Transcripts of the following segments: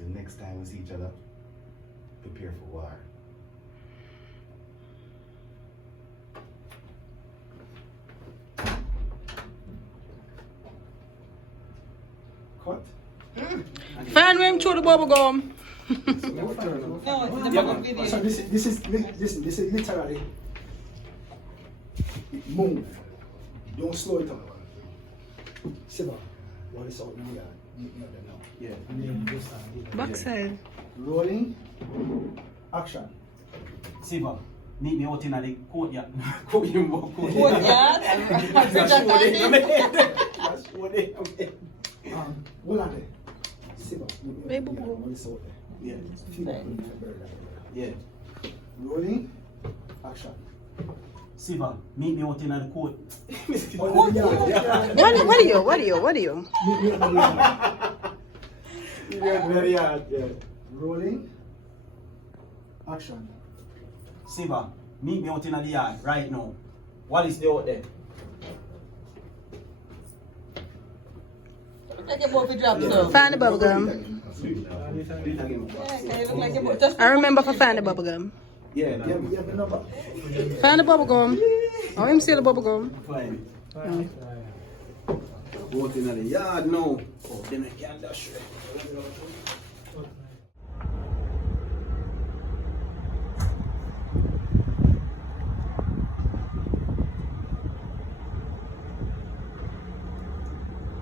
So the next time we see each other, prepare for war. Cut. Fan him through the bubble gum. No, it's the bubble video. So this is literally move. Don't slow it up. Siva, what is out now? Yeah. Backside. Rolling. Action. Siva, meet me out in the courtyard. Courtyard. Hold on there. Siva, Baby, what is out there? Yeah. Feel like you can burn that. Yeah. Rolling. Action. Siva, meet me out in the court. What are you? Meet me on the yard. Very hard, yeah. Rolling. Action. Siva, meet me out in the yard right now. What is there out there? Like your boy drop so. Find the bubble gum. Yeah, can you look like your boy just I remember for find the bubble gum. Yeah, You have the number. Find the bubble gum. Oh, him see the bubble gum. Fine. Out in the yard now. Oh, then I can't dash it.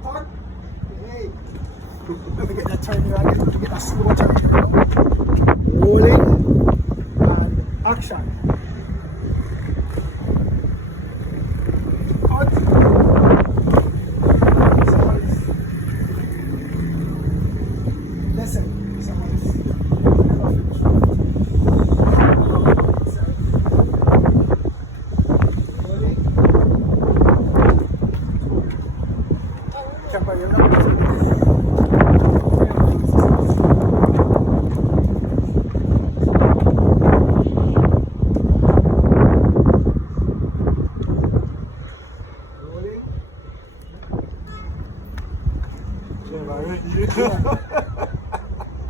Park. Hey. Let me get that turn around. Let me get that slow turn around. Rolling. And action. Cut. Listen. Rolling. Camera, you're not. Rolling.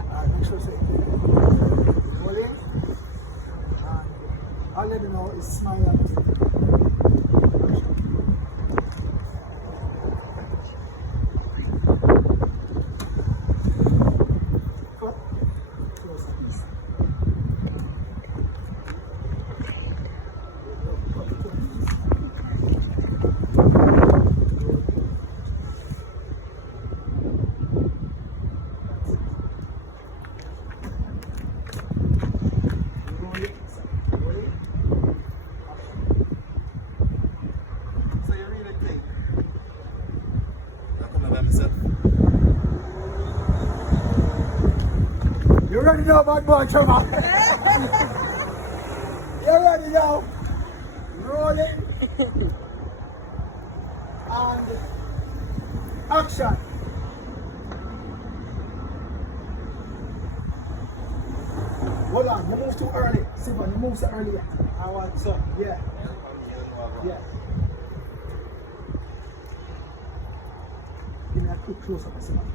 Alright, make sure say rolling. And all you know is smile at me. Cut. Close like this. Rolling. Rolling. So you really think? I'm coming by myself. You ready now, bad boy, Trevor? You ready now? Rolling. And action. Hold on, you move too early. Sivan, you move so early yet. I want some. Yeah. Yeah. Give me a quick close up of Sivan.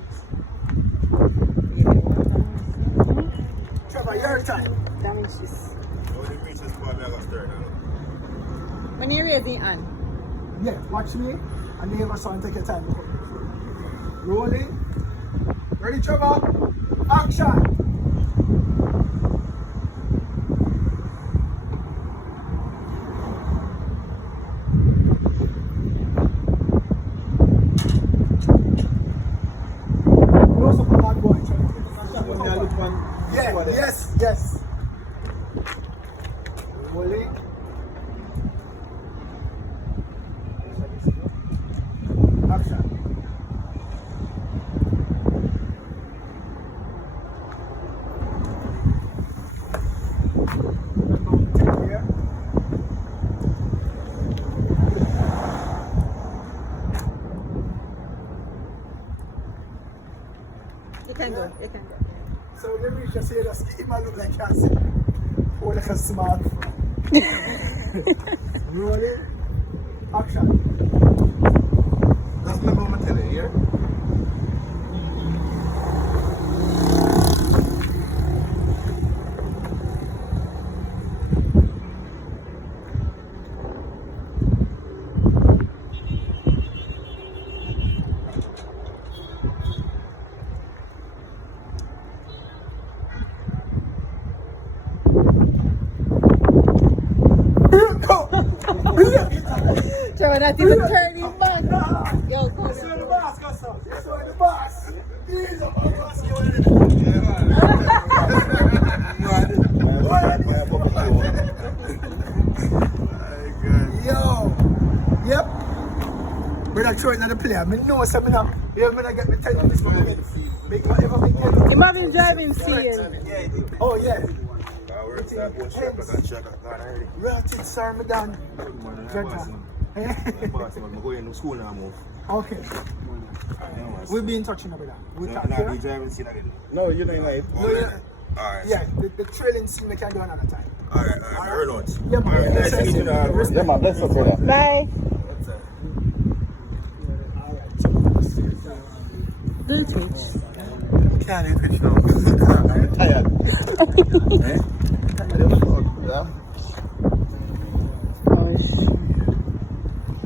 Trevor, your time. Damages. Oh, the princess probably got stirred now. When you're raising on. Yeah, watch me. And then your son take your time. Rolling. Ready, Trevor? Action. Close up, bad boy. Yeah, yes, yes. Rolling. Action. Here. You can go. You can go. So let me just say that it might look like cancer or like a smart. Rolling. Action. That's my mama telling you here. Bro, not even turning back. Yo, go. This is the boss, custom. This is the boss. He's a boss. Yo. Yep. But I throw it another player. I know something now. You're gonna get me 10 on this one. Make whatever make it. Imagine driving seeing. Oh, yeah. Ratchet, sir, me down. Okay. We'll be in touch now with that. We'll talk here. No, you know like. No, yeah. Alright. Yeah, the trailing scene we can do another time. Alright. Very much. Yeah, man. Nice to meet you now. Yeah, man, let's go, brother. Bye. Do you teach? Can't eat fish now. I'm tired. Eh? Yeah.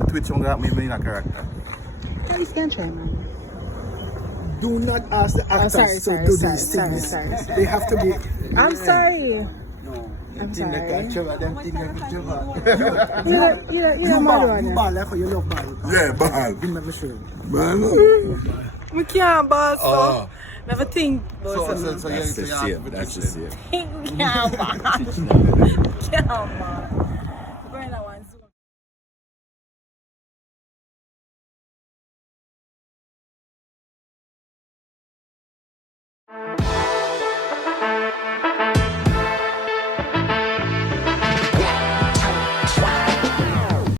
Twitch on got me in a character. At least can try, man. Do not ask the actors to do these things. They have to be. I'm sorry. I'm sorry. You're mad You ball like how you love ball. Yeah, ball. You make me sure. We can't boss. So never think about So That's the same. Think we can't boss. Can't boss.